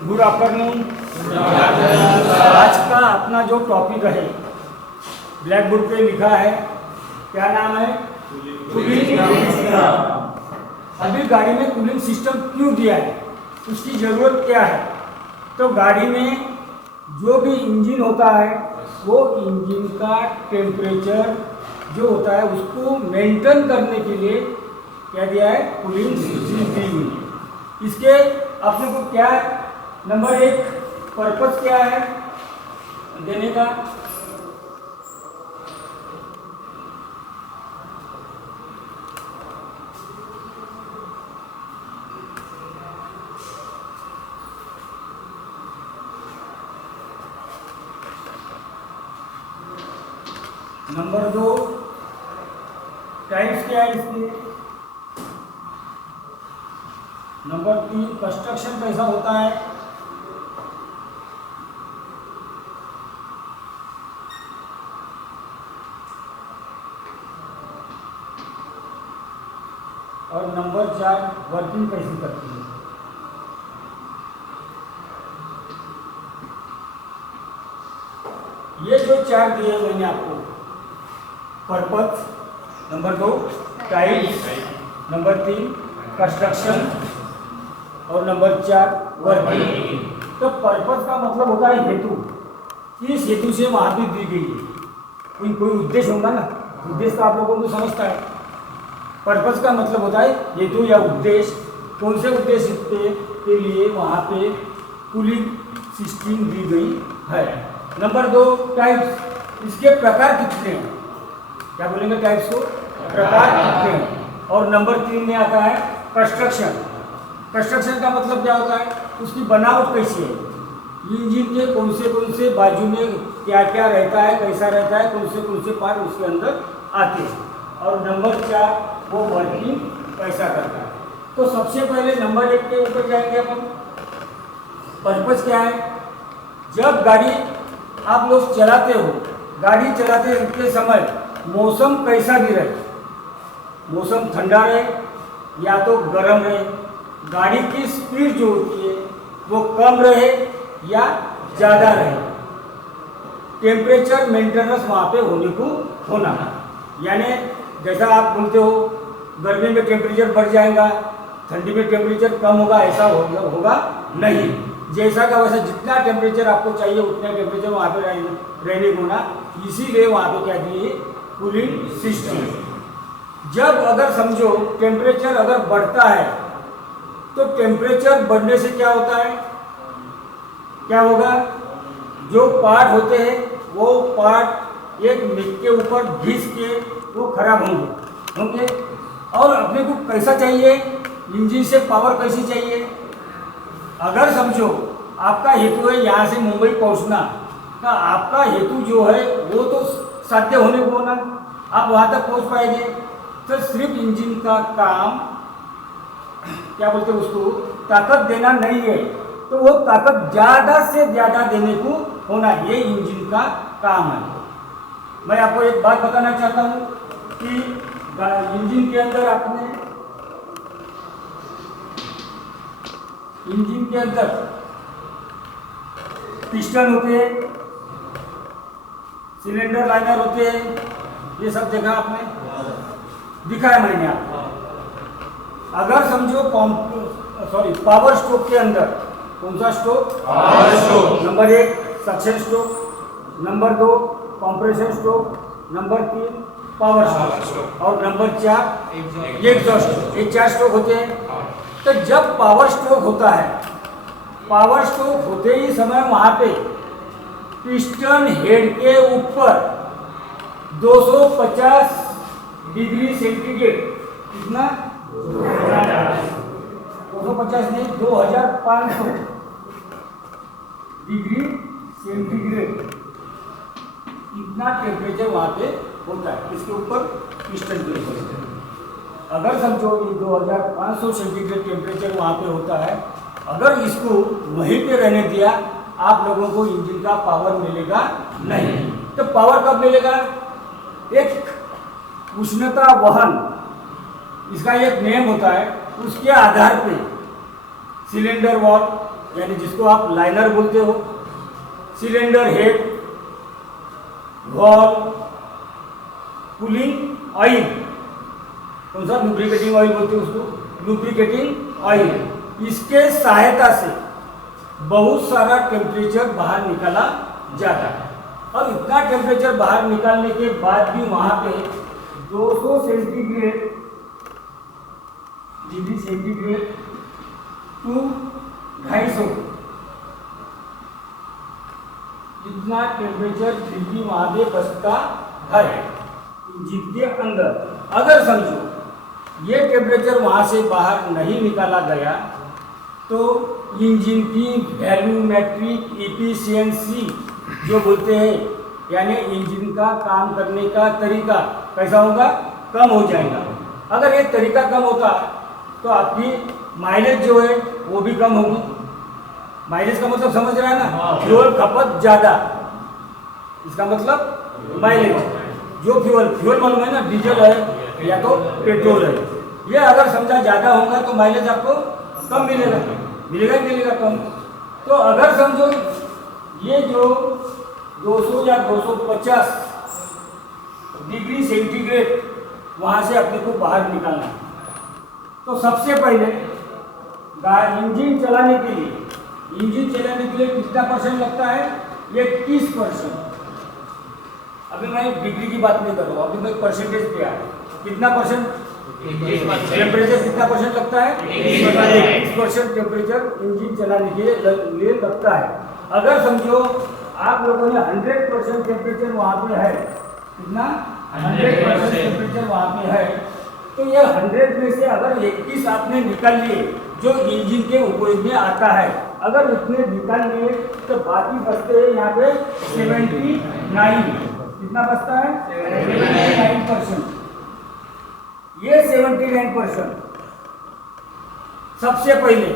Good afternoon. आज का अपना जो टॉपिक है ब्लैक बोर्ड पे लिखा है, क्या नाम है? Cooling system. अभी गाड़ी में कूलिंग सिस्टम क्यों दिया है, उसकी ज़रूरत क्या है? तो गाड़ी में जो भी इंजन होता है वो इंजन का टेम्परेचर जो होता है उसको मेंटेन करने के लिए क्या दिया है? कूलिंग सिस्टम दी हुई है। इसके अपने को क्या नंबर एक पर्पस क्या है देने का? नंबर दो टाइप्स क्या है इसके? नंबर तीन कंस्ट्रक्शन कैसा होता है? और नंबर चार वर्किंग कैसी करती है? ये जो चार दिए मैंने आपको, पर्पस, नंबर दो टाइप्स, नंबर तीन कंस्ट्रक्शन और नंबर चार वर्किंग। तो पर्पस का मतलब होता है हेतु, किस हेतु से वहां पे दी गई है। कोई उद्देश्य होगा ना, उद्देश्य तो आप लोगों को समझता है। पर्पस का मतलब होता है हेतु या उद्देश्य, कौन से उद्देश्य के लिए वहां पे कूलिंग सिस्टम दी गई है। नंबर दो टाइप्स, इसके प्रकार कितने हैं? क्या बोलेंगे टाइप्स को? प्रकार कितने हैं। और नंबर तीन में आता है कंस्ट्रक्शन। कंस्ट्रक्शन का मतलब क्या होता है? उसकी बनावट कैसी है, इंजन के कौन से बाजू में क्या क्या रहता है, कैसा रहता है, कौन से पार्ट उसके अंदर आते हैं। और नंबर चार वो वर्किंग कैसा करता है। तो सबसे पहले नंबर एक के ऊपर जाएंगे अपन। पर्पस क्या है? जब गाड़ी आप लोग चलाते हो, गाड़ी चलाते समय मौसम कैसा भी रहे, मौसम ठंडा रहे या तो गर्म रहे, गाड़ी की स्पीड जो होती है वो कम रहे या ज़्यादा रहे, टेम्परेचर मेंटेनेंस वहाँ पे होना। यानी जैसा आप बोलते हो गर्मी में टेम्परेचर बढ़ जाएगा, ठंडी में टेम्परेचर कम होगा, ऐसा होगा नहीं। जैसा का वैसा जितना टेम्परेचर आपको चाहिए उतना टेम्परेचर वहाँ पे रहने को ना, इसीलिए वहाँ पे क्या दिए? Cooling system. जब अगर समझो टेम्परेचर अगर बढ़ता है तो टेम्परेचर बढ़ने से क्या होता है, क्या होगा? जो पार्ट होते हैं वो पार्ट एक के ऊपर घिस के वो खराब होंगे। और अपने को कैसा चाहिए? इंजन से पावर कैसी चाहिए? अगर समझो आपका हेतु है यहाँ से मुंबई पहुँचना, तो आपका हेतु जो है वो तो साध्य होने को ना, आप वहाँ तक पहुँच पाएंगे। तो सिर्फ इंजन का काम क्या बोलते हैं उसको, ताकत देना नहीं है, तो वो ताकत ज़्यादा से ज़्यादा देने को होना, ये इंजन का काम है। मैं आपको एक बात बताना चाहता हूँ कि इंजन के अंदर पिस्टन होते हैं, सिलेंडर लाइनर होते हैं, ये सब देखा आपने, दिखाया मैंने आपको। अगर समझो पावर स्ट्रोक के अंदर, कौन सा स्ट्रोक? Power stroke. नंबर एक सक्शन स्ट्रोक, नंबर दो कंप्रेशन स्ट्रोक, नंबर तीन पावर स्ट्रोक और नंबर चार एग्जॉस्ट। ये चार स्ट्रोक होते हैं। तो जब पावर स्ट्रोक होता है, पावर स्ट्रोक होते ही समय वहां पे पिस्टन हेड के ऊपर 250 डिग्री सेंटीग्रेड, कितना? 250 नहीं, 2500 डिग्री सेंटीग्रेड, इतना टेम्परेचर वहाँ पे होता है इसके ऊपर, पिस्टन के ऊपर। अगर समझो ये 2500 सेंटीग्रेड टेम्परेचर वहाँ पे होता है, अगर इसको वहीं पे रहने दिया, आप लोगों को इंजन का पावर मिलेगा नहीं। तो पावर कब मिलेगा? एक उष्णता वहन, इसका एक नेम होता है, उसके आधार पे सिलेंडर वॉल, यानी जिसको आप लाइनर बोलते हो, cylinder head, wall, cooling oil, कौन सा लुब्रिकेटिंग ऑयल बोलते हैं उसको, लुब्रिकेटिंग ऑयल, इसके सहायता से बहुत सारा टेम्परेचर बाहर निकाला जाता है। और इतना टेम्परेचर बाहर निकालने के बाद भी वहां पे 200 सेंटीग्रेड डिग्री सेंटीग्रेड टू 250 इतना टेम्परेचर फिर भी वहां पे बचता है इंजन के अंदर। अगर समझो ये टेम्परेचर वहां से बाहर नहीं निकाला गया तो इंजन की वैल्यूमेट्रिक इफिशियंसी जो बोलते हैं, यानी इंजन का काम करने का तरीका कैसा होगा, कम हो जाएगा। अगर ये तरीका कम होता तो आपकी माइलेज जो है वो भी कम होगी। माइलेज का मतलब समझ रहा है ना, फ्यूल खपत ज़्यादा, इसका मतलब माइलेज। जो फ्यूल मालूम है ना, डीजल है या तो पेट्रोल है, ये अगर समझा ज़्यादा होगा तो माइलेज आपको कम मिलेगा, मिलेगा ही मिलेगा कम। तो अगर समझो ये जो 200 या 250 डिग्री सेंटीग्रेड वहाँ से अपने को बाहर निकालना है, तो सबसे पहले इंजन चलाने के लिए कितना परसेंट लगता है, ये 30%। अभी मैं डिग्री की बात नहीं कर रहा हूँ, अभी मैं परसेंटेज पे आया, कितना परसेंट टेम्परेचर कितना परसेंट लगता है, 30% टेम्परेचर इंजन चलाने के लिए लगता है। अगर समझो आप लोगों ने 100% टेम्परेचर वहाँ पे है, कितना 100% टेम्परेचर वहाँ पे है, तो ये 100 में से अगर 21 आपने निकाल लिए जो इंजन के उपयोग में आता है, अगर उसने निकाल लिए तो बाकी बचते हैं यहाँ पे 79। कितना बचता है, 79%। ये 79% सबसे पहले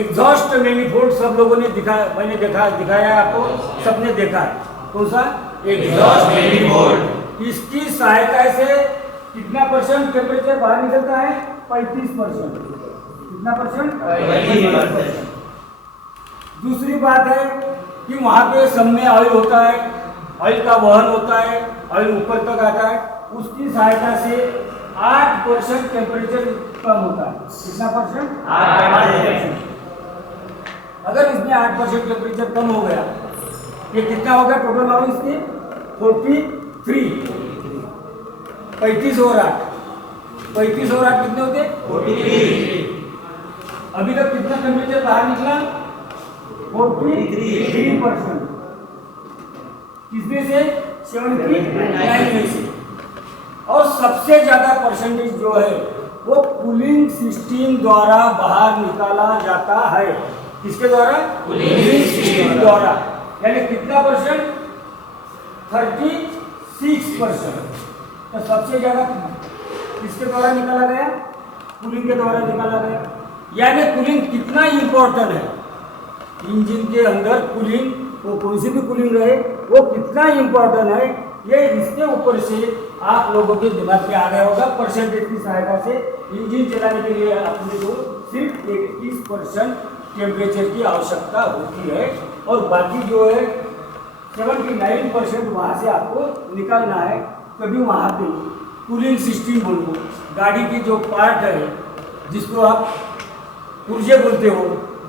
एग्जॉस्ट मैनिफोल्ड सब लोगों ने मैंने दिखाया आपको, सबने देखा है, कौन सा एग्जॉस्ट मैनिफोल्ड। इसकी सहायता से कितना परसेंट टेम्परेचर बाहर निकलता है, 35%। कितना परसेंट, 35%। दूसरी बात है कि वहाँ पे सब में ऑयल होता है, ऑयल का वहन होता है, ऑयल ऊपर तक आता है, उसकी सहायता से 8% टेम्परेचर कम होता है। कितना परसेंट, 8%। अगर इसमें 8% टेम्परेचर कम हो गया, ये कितना हो गया टोटल मालूम इसकी, 43। 35 और 8, 35 और 8 कितने होते, 43। अभी तक कितना टेम्परेचर बाहर निकला, 43%। किसमें से, 79 में से। और सबसे ज्यादा परसेंटेज जो है वो कूलिंग सिस्टम द्वारा बाहर निकाला जाता है। किसके द्वारा, कूलिंग सिस्टम द्वारा। यानी कितना परसेंट, 36%। तो सबसे ज्यादा किसके द्वारा निकाला गया, कूलिंग के द्वारा निकाला गया। यानी कूलिंग कितना इंपॉर्टेंट है इंजन के अंदर, कूलिंग वो कौन सी भी कूलिंग रहे वो कितना इंपॉर्टेंट है, ये इसके ऊपर से आप लोगों के दिमाग में आ गया होगा। परसेंटेज की सहायता से इंजन चलाने के लिए अपने को सिर्फ 21% टेम्परेचर की आवश्यकता होती है, और बाकी जो है 79% वहाँ से आपको निकालना है। कभी वहाँ पे कूलिंग सिस्टम बोलो, गाड़ी की जो पार्ट है जिसको आप पुर्जे बोलते हो,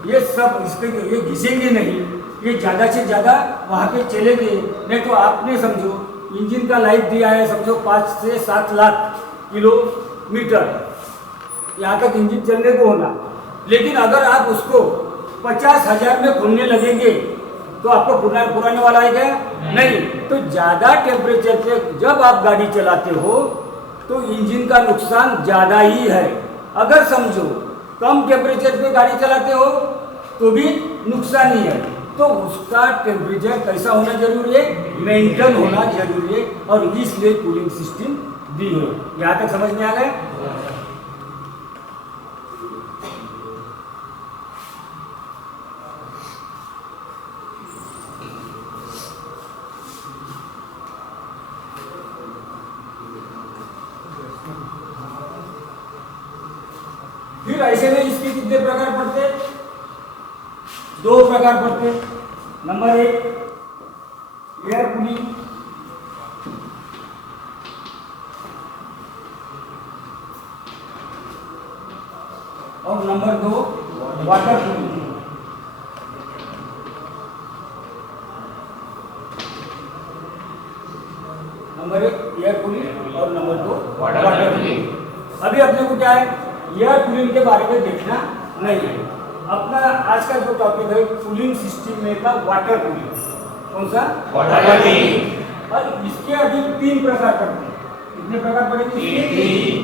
ये सब इसके ये घिसेंगे नहीं, ये ज़्यादा से ज़्यादा वहाँ पे चलेंगे। नहीं तो आपने समझो इंजन का लाइफ दिया है, समझो 5 से 7 लाख किलोमीटर, यहाँ तक इंजन चलने को होना। लेकिन अगर आप उसको 50,000 में खोलने लगेंगे तो आपको पुराने वाला है क्या, नहीं। तो ज़्यादा टेम्परेचर पे जब आप गाड़ी चलाते हो तो इंजन का नुकसान ज़्यादा ही है। अगर समझो कम टेम्परेचर पे गाड़ी चलाते हो तो भी नुकसान ही है। तो उसका टेम्परेचर कैसा होना जरूरी है, मेंटेन होना जरूरी है, और इसलिए कूलिंग सिस्टम दी है। यहाँ तक समझ में आ गया। फिर ऐसे में इसके कितने प्रकार पड़ते, 2 प्रकार पड़ते हैं। नंबर 1 एयर कूलिंग, और number 2 water cooling. Number 1 air cooling और नंबर 2 वाटर कूलिंग। अभी अपने को क्या है, एयर कूलिंग के बारे में देखना नहीं है। अपना आज का जो टॉपिक है कूलिंग सिस्टम में का वाटर कूलिंग। कौन सा? Water cooling. और इसके अभी 3 प्रकार पड़ते हैं। कितने प्रकार पड़ेंगे?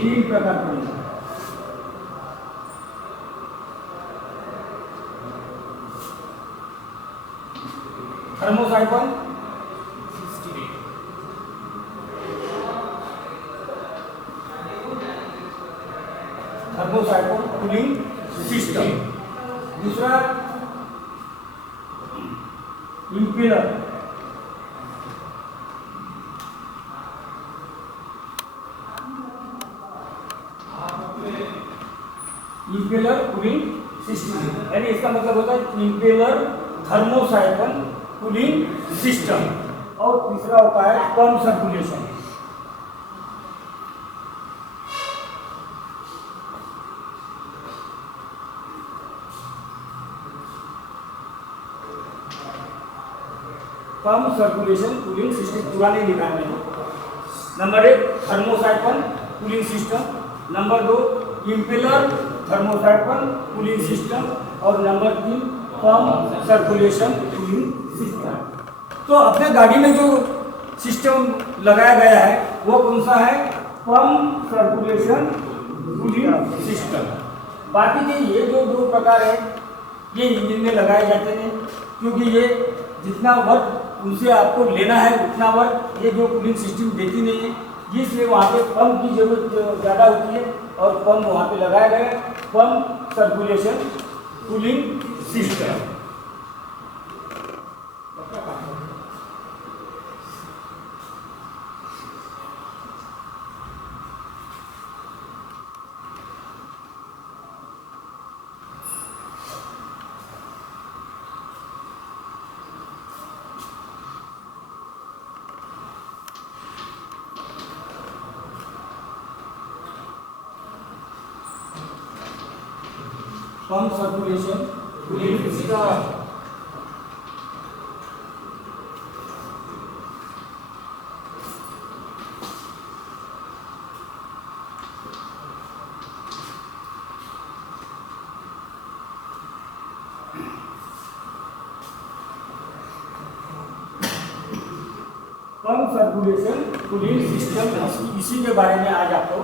3 प्रकार पड़ेंगे। Thermosiphon, thermosiphon cooling system. दूसरा इम्पेलर, इम्पेलर कूलिंग सिस्टम, यानी इसका मतलब होता है इम्पेलर थर्मोसाइफन कूलिंग सिस्टम। और तीसरा होता है pump circulation. Pump circulation cooling system पुराने लिखा है मैंने। Number 1 thermosiphon cooling system, number 2 impeller thermosiphon cooling system, और number 3 pump circulation cooling system. तो अपने गाड़ी में जो सिस्टम लगाया गया है वो कौन सा है? Pump circulation cooling system. बाकी के ये जो 2 प्रकार है ये इंजन में लगाए जाते हैं, क्योंकि ये जितना वर्क उनसे आपको लेना है उतना वर्क ये जो कूलिंग सिस्टम देती नहीं है, जिसलिए वहाँ पे पंप की जरूरत ज़्यादा होती है और पंप वहाँ पे लगाया गया है। Pump circulation cooling system. Pump circulation cooling system. Pump circulation cooling system, इसी के बारे में आज आपको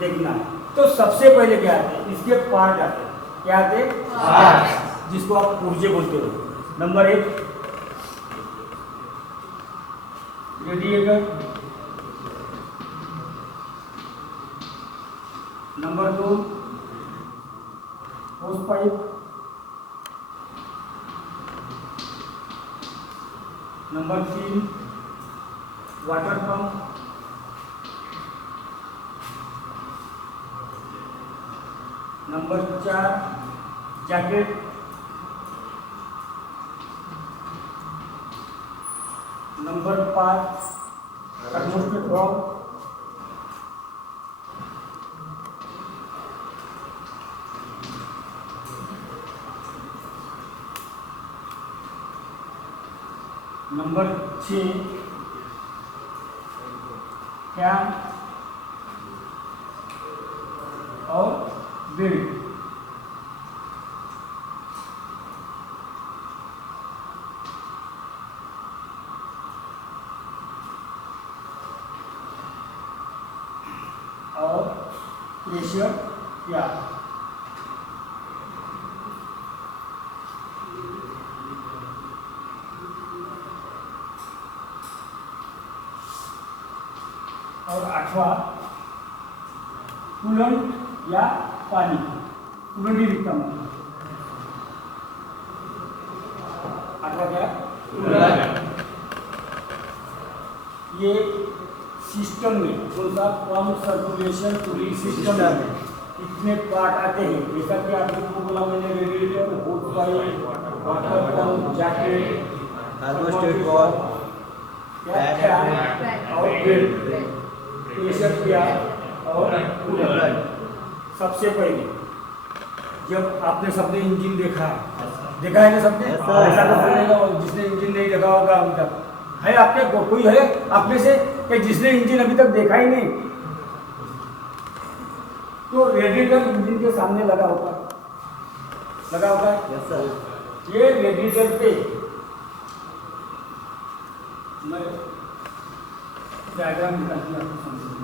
देखना है। तो सबसे पहले क्या आते हैं? इसके पार्ट आते हैं। क्या आते हैं? पार्ट, जिसको आप पुर्जे बोलते हो। नंबर 1 रेडिएटर, नंबर 2 होस pipe, number 3 water pump, number 4 jacket, number 5 thermostat valve, number 6 fan और बेल्ट। और प्रेशर क्या? और 8वां कूलेंट या पानी। कूलेंट ही लिखता हूँ। 8वां क्या? कूलेंट। ये सिस्टम में कौन सा? पंप सर्कुलेशन कूलिंग सिस्टम में इतने पार्ट आते हैं, जैसा कि आपको बोला मैंने, रेडिएटर, होस pipe, water pump, jacket, thermostat ball, fan और बेल्ट, प्रेशर प्यार और कूलर। सबसे पहले जब आपने सबने इंजन देखा है ना सबने? Yes, sir. ऐसा तो बोलेगा, और जिसने इंजन नहीं देखा होगा अभी तक है आपके कोई है आप में से कि जिसने इंजन अभी तक देखा ही नहीं? तो रेडिएटर इंजन के सामने लगा होता है। Yes sir. ये रेडिएटर पे मैं डायग्राम निकालती हूँ आपको समझने।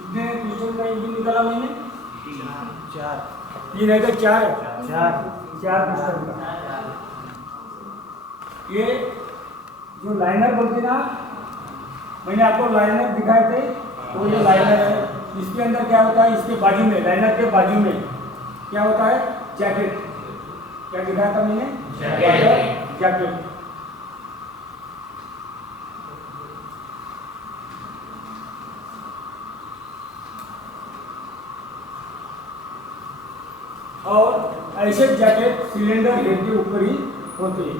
कितने पिस्टन का इंजन निकाला मैंने? 3 है क्या? 4 पिस्टन का। ये जो लाइनर बोलते ना, मैंने आपको लाइनर दिखाए थे, तो ये लाइनर है। इसके अंदर क्या होता है? इसके बाजू में, लाइनर के बाजू में क्या होता है? जैकेट। क्या दिखाया था मैंने? जैकेट। और ऐसे जैकेट सिलेंडर हेड के ऊपर ही होते हैं।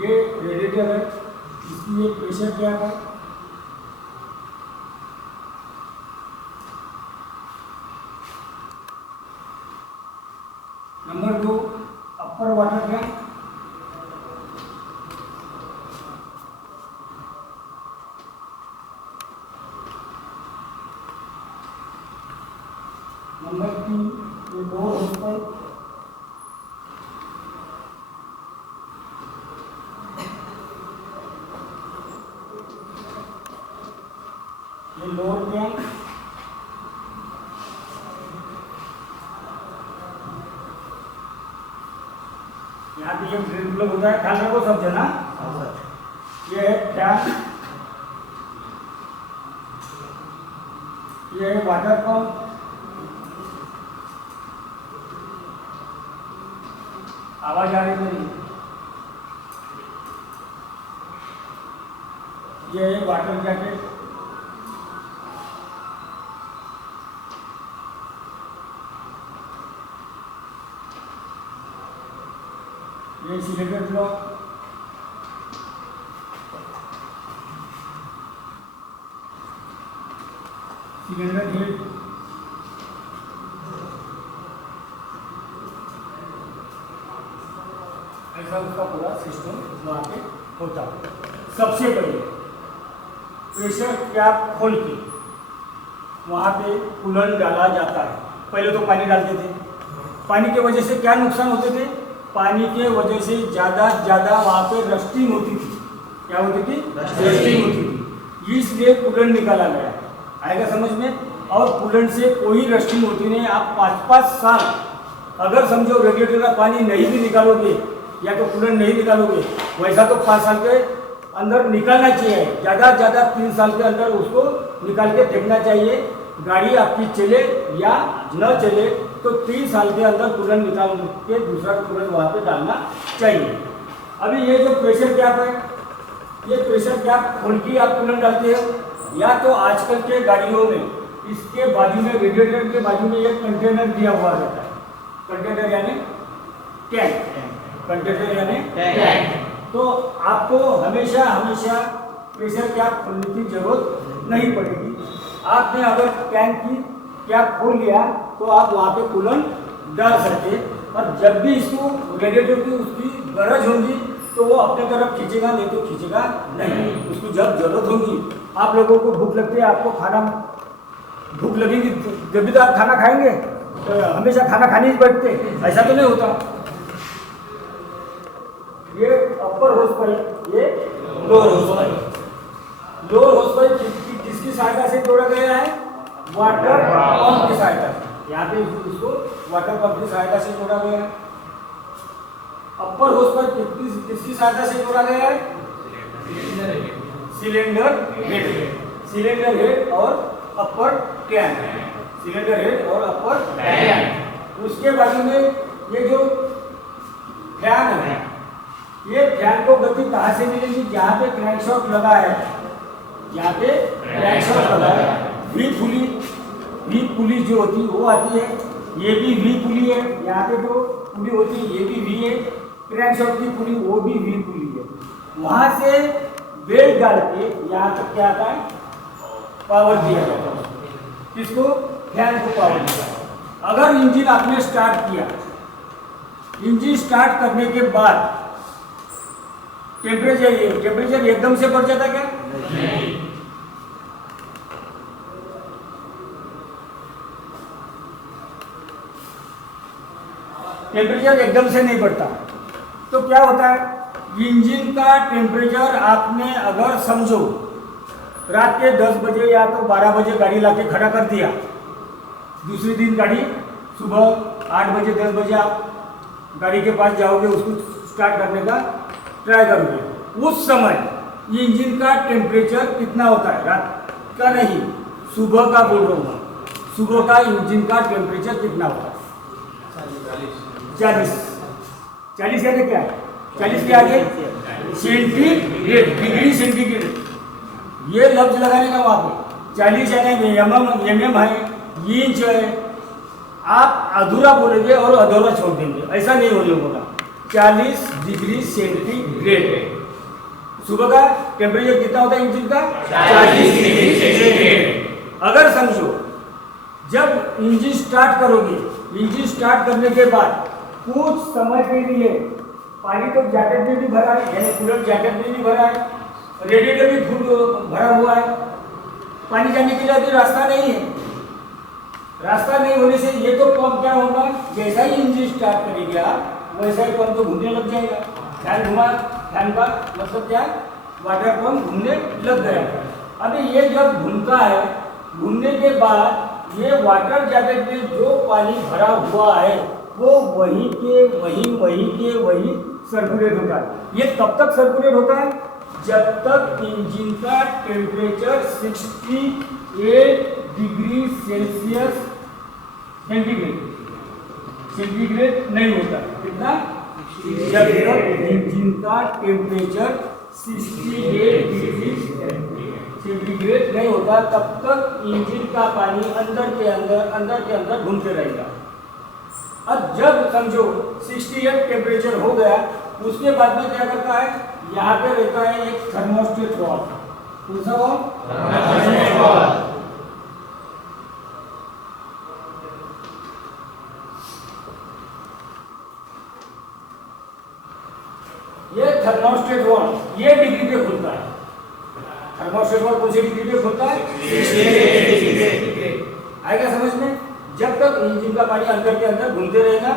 ये रेडिएटर है, इसकी एक प्रेशर क्या है? नंबर 2 अपर वाटर टैंक। नंबर 3 ये लोअर होस पाइप। ये लोअर टैंक। यहाँ पे ये ड्रिल प्लग होता है, ख्याल रखो सब जना। ये है फैन, ये है वाटर पंप, आवाज आ रही मेरी? ये है वाटर जैकेट, ये सिलेंडर ब्लॉक, सिलेंडर हेड, ऐसा उसका पूरा सिस्टम वहाँ पे होता है। सबसे पहले प्रेशर कैप खोल के वहाँ पे कूलेंट डाला जाता है। पहले तो पानी डालते थे, पानी की वजह से क्या नुकसान होते थे? पानी के वजह से ज़्यादा वहाँ पे रस्टिंग होती थी। क्या होती थी? रस्टिंग होती थी। इसलिए कूलेंट निकाला गया। आएगा समझ में? और कूलेंट से कोई रस्टिंग होती नहीं। आप 5-5 साल अगर समझो रेडिएटर का पानी नहीं भी निकालोगे या तो कूलेंट नहीं निकालोगे, वैसा तो 5 साल के अंदर निकालना चाहिए। ज़्यादा 3 साल के अंदर उसको निकाल के फेंकना चाहिए। गाड़ी आपकी चले या न चले तो 3 साल के अंदर कूलेंट निकाल के दूसरा कूलेंट वहाँ पे डालना चाहिए। अभी ये जो प्रेशर कैप है, ये प्रेशर कैप खोल के आप कूलेंट डालते हो या तो आजकल के गाड़ियों में इसके बाजू में, रेडिएटर के बाजू में एक कंटेनर दिया हुआ रहता है। कंटेनर यानी टैंक, कंटेनर यानी टैंक। तो आपको हमेशा प्रेशर कैप खोलने की जरूरत नहीं पड़ेगी। आपने अगर टैंक की कैप खोल लिया तो आप वहाँ पे कूलेंट डाल सकते, और जब भी इसको रेडिएटर की उसकी गरज होगी तो वो अपने तरफ खींचेगा, नहीं तो खींचेगा नहीं। उसको जब जरूरत होगी, आप लोगों को भूख लगती है, आपको खाना भूख लगेगी जब भी तो आप खाना खाएंगे, तो हमेशा खाना खाने ही बैठते, ऐसा तो नहीं होता। ये अपर होस पाइप, ये लोअर होस पाइप। लोअर होस पाइप किसकी सहायता से जोड़ा गया है? वाटर पंप की सहायता से। यहाँ पे इसको वाटर पंप की सहायता से जोड़ा गया है। अपर होस पाइप किसकी सहायता से जोड़ा गया है? सिलेंडर हेड, सिलेंडर हेड और अपर टैंक, सिलेंडर हेड और अपर टैंक। उसके बाजू में ये जो फैन है, ये फैन को गति कहाँ से मिलेगी? जहाँ पे क्रैंकशाफ्ट लगा है, यहाँ पे क्रैंकशाफ्ट लगा है, वी पुली जो होती है वो आती है, ये भी वी पुली है। यहाँ पे जो पुली होती है ये भी वी है, क्रैंकशाफ्ट की पुली वो भी वी पुली है। वहाँ से बेल्ट डाल के यहाँ तक क्या आता है? पावर दिया जाता है। किसको? फैन को पावर दिया। अगर इंजन आपने स्टार्ट किया, इंजन स्टार्ट करने के बाद टेम्परेचर एकदम से बढ़ जाता क्या? नहीं। टेम्परेचर एकदम से नहीं बढ़ता। तो क्या होता है? इंजन का टेम्परेचर आपने अगर समझो रात के 10 बजे या तो 12 बजे गाड़ी लाके खड़ा कर दिया, दूसरे दिन गाड़ी सुबह 8 बजे 10 बजे आप गाड़ी के पास जाओगे, उसको स्टार्ट करने का ट्राई करोगे, उस समय इंजन का टेम्परेचर कितना होता है? रात का नहीं, सुबह का बोल रहा हूँ। सुबह का इंजन का टेम्परेचर कितना होता है? 40 यानी क्या है? 40 के आगे सेंटीग्रेड, डिग्री सेंटीग्रेड, ये लफ्ज लगाने का वहाँ पे 40 यानी mm है, इंच है। आप अधूरा बोलेंगे और अधूरा छोड़ देंगे, ऐसा नहीं होने होगा। 40 डिग्री सेंटीग्रेड सुबह का टेम्परेचर कितना होता है इंजन का? 40 डिग्री सेंटीग्रेड। अगर समझो जब इंजन स्टार्ट करोगे, इंजन स्टार्ट करने के बाद कुछ समय के लिए पानी तो जैकेट में भी भरा है, यानी कूलर जैकेट में भी भरा है, रेडिएटर भी फुल भरा हुआ है, पानी जाने के लिए अभी रास्ता नहीं है। रास्ता नहीं होने से ये तो पंप क्या होगा? जैसा ही इंजन स्टार्ट करेगा वैसा ही पंप तो घूमने लग जाएगा। फैन घुमा, फैन का मतलब क्या? वाटर पंप घूमने लग गया। अभी ये जब घूमता है, घूमने के बाद ये वाटर जैकेट में जो पानी भरा हुआ है वो वहीं के वहीं सर्कुलेट होता है। ये कब तक सर्कुलेट होता है? जब तक इंजन का टेम्परेचर 68 डिग्री सेल्सियस सेंटीग्रेड नहीं होता। कितना? जब तक इंजन का टेम्परेचर 68 डिग्री सेंटीग्रेड नहीं होता तब तक इंजन का पानी अंदर के अंदर घूमते रहेगा। अब जब समझो 68 टेम्परेचर हो गया, उसके बाद में क्या करता है? यहाँ पे रहता है एक थर्मोस्टेट रॉड। कौन सा रॉड? Thermostat rod. ये थर्मोस्टेट रॉड ये डिग्री पे खुलता है। थर्मोस्टेट रॉड कौन सी डिग्री पे खुलता है? 68 डिग्री। आएगा समझ में? जब तक इंजन का पानी अंदर के अंदर घूमते रहेगा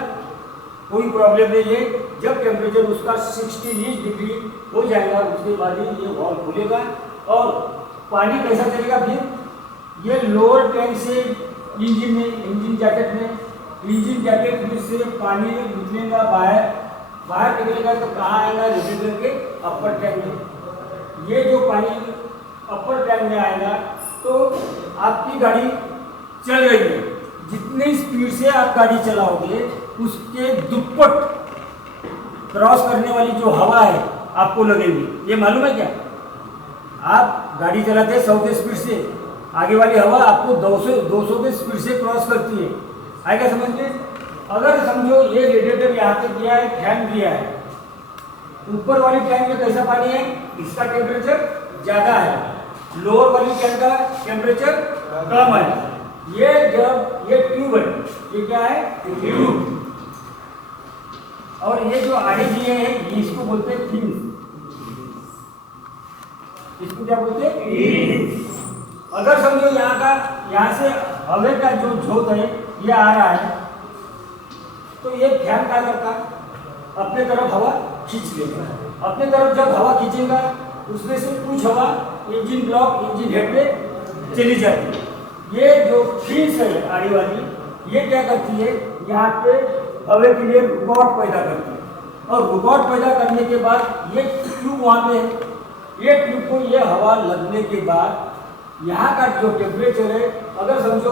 कोई प्रॉब्लम नहीं है। जब टेम्परेचर उसका 68 डिग्री हो जाएगा उसके बाद ही ये वाल्व खुलेगा और पानी कैसा चलेगा? फिर ये लोअर टैंक से इंजन जैकेट में से पानी निकलेगा बाहर निकलेगा तो कहाँ आएगा? रेडिएटर के अपर टैंक में। ये जो पानी अपर टैंक में आएगा तो आपकी गाड़ी चल रही है, जितनी स्पीड से आप गाड़ी चलाओगे उसके दुप्पट क्रॉस करने वाली जो हवा है आपको लगेगी। ये मालूम है क्या? आप गाड़ी चलाते हैं 100 की स्पीड से, आगे वाली हवा आपको 200 की स्पीड से क्रॉस करती है। आएगा समझ में? अगर समझो ये रेडिएटर यहाँ पे दिया है, फैन दिया है, ऊपर वाली टैंक में कैसा पानी है, इसका टेम्परेचर ज़्यादा है, लोअर वाली टैंक का टेम्परेचर कम है। ये जब ये ट्यूब है, ये क्या है? ट्यूब। और ये जो आड़े दिए हैं इसको बोलते हैं फिन्स। इसको क्या बोलते हैं? अगर समझो यहाँ से हवा का जो झोंक है ये आ रहा है, तो ये फैन क्या करता है? अपने तरफ हवा खींच लेगा। अपने तरफ जब हवा खींचेगा उसमें से कुछ हवा इंजन ब्लॉक, इंजन हेड पे चली जाती है। ये जो फिन्स है आड़ी वाली, ये क्या करती है? यहाँ पे हवा के लिए रुकावट पैदा करती है, और रुकावट पैदा करने के बाद ये ट्यूब वहाँ पे है, ये ट्यूब को ये हवा लगने के बाद यहाँ का जो टेम्परेचर है, अगर समझो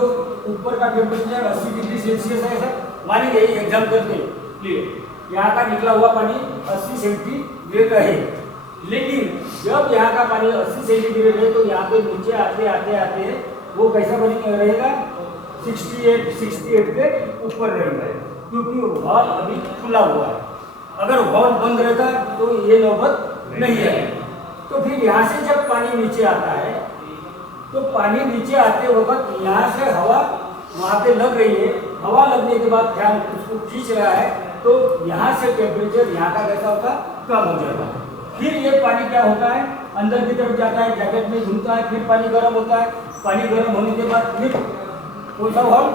ऊपर का टेम्परेचर 80 डिग्री सेल्सियस है सर, मानेंगे एग्जाम करते हैं, यहाँ का निकला हुआ पानी 80 सेंटीग्रेड है, लेकिन जब यहाँ का पानी 80 सेंटीग्रेड है तो यहाँ पे नीचे आते आते आते वो कैसा बनी रहेगा? 68 के ऊपर रहेगा, क्योंकि वाल्व अभी खुला हुआ है। अगर वाल्व बंद रहता तो ये नौबत नहीं है। तो फिर यहाँ से जब पानी नीचे आता है, तो पानी नीचे आते वक्त यहाँ से हवा वहाँ पे लग रही है, हवा लगने के बाद फैन उसको खींच रहा है, तो यहाँ से टेम्परेचर यहाँ का कैसा होता? कम हो जाता है। फिर ये पानी क्या होता है? अंदर की तरफ जाता है, जैकेट में घूमता है, फिर पानी गर्म होता है। पानी गर्म होने के बाद फिर कौन सा हॉल?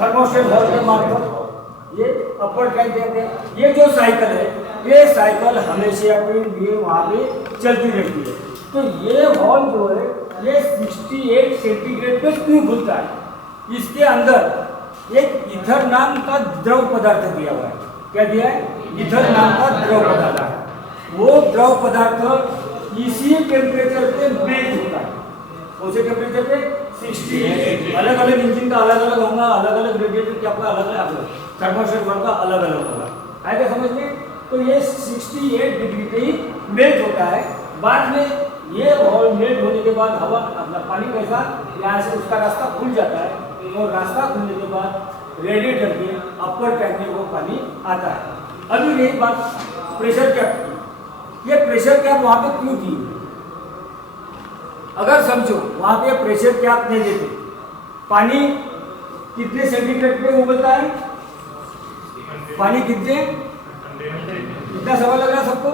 थर्मोस्टेट हॉल के मार्फत ये अपर टैंक देते हैं। ये जो साइकिल है, ये साइकिल हमेशा के लिए वहाँ पे चलती रहती है। तो ये हॉल जो है ये 68 सेंटीग्रेड पे क्यों खुलता है? इसके अंदर एक ईथर नाम का द्रव पदार्थ दिया हुआ है। क्या दिया है? ईथर नाम का द्रव पदार्थ है। वो द्रव पदार्थ इसी टेम्परेचर पे मेल्ट होता है। कौन से टेम्परेचर पे? 68। अलग अलग इंजन का अलग अलग होगा, अलग अलग रेडिएटर का आपका अलग अलग, थर्मोस्टेट का अलग अलग होगा। आएगा समझ में? तो ये 68 डिग्री पे ही मेल्ट होता है। बाद में ये हॉल मेल्ट होने के बाद हवा अपना पानी कैसा यहाँ से उसका रास्ता खुल जाता है, और रास्ता खुलने के बाद रेडिएटर के अपर टैंक में वो पानी आता है। अभी रही बात प्रेशर कैप की। ये प्रेशर कैप वहाँ पे क्यों थी? अगर समझो वहाँ पे प्रेशर कैप नहीं देते, पानी कितने सेंटीग्रेड पे उबलता है? पानी कितने? कितना सवाल लग रहा है सबको?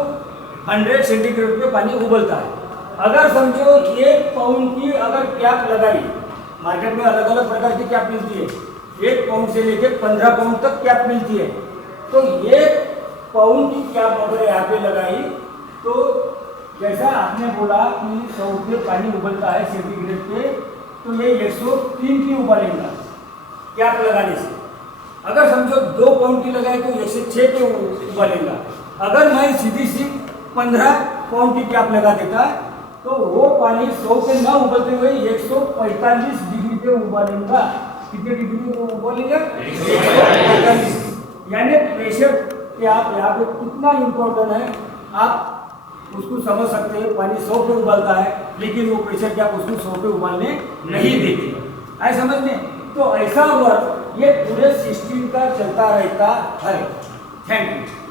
100 सेंटीग्रेड पे पानी उबलता है। अगर समझो 1 पाउंड की अगर कैप लगाई, मार्केट में अलग अलग प्रकार की कैप मिलती है, 1 पाउंड से लेकर 15 पाउंड तक कैप मिलती है। तो 1 पाउंड की कैप अगर यहाँ पे लगाई, तो जैसा आपने बोला कि 100 पे पानी उबलता है सेंटीग्रेड पे, तो ये 103 की उबालेगा कैप लगाने से। अगर समझो 2 पाउंड की लगाए तो 106 पे उबालेगा। अगर मैं सीधी 15 पाउंड की कैप लगा देता तो वो पानी 100 पे ना उबलते हुए 145 डिग्री पे उबालेगा। कितने डिग्री पे उबालेगा? 145। यानी प्रेशर कैप यहाँ पे कितना इम्पोर्टेंट है आप उसको समझ सकते हैं। पानी 100 पे उबालता है, लेकिन वो प्रेशर कैप उसको 100 पे उबालने नहीं देती। आए समझ में? तो ऐसा वर्क ये पूरे सिस्टम का चलता रहता है। Thank you.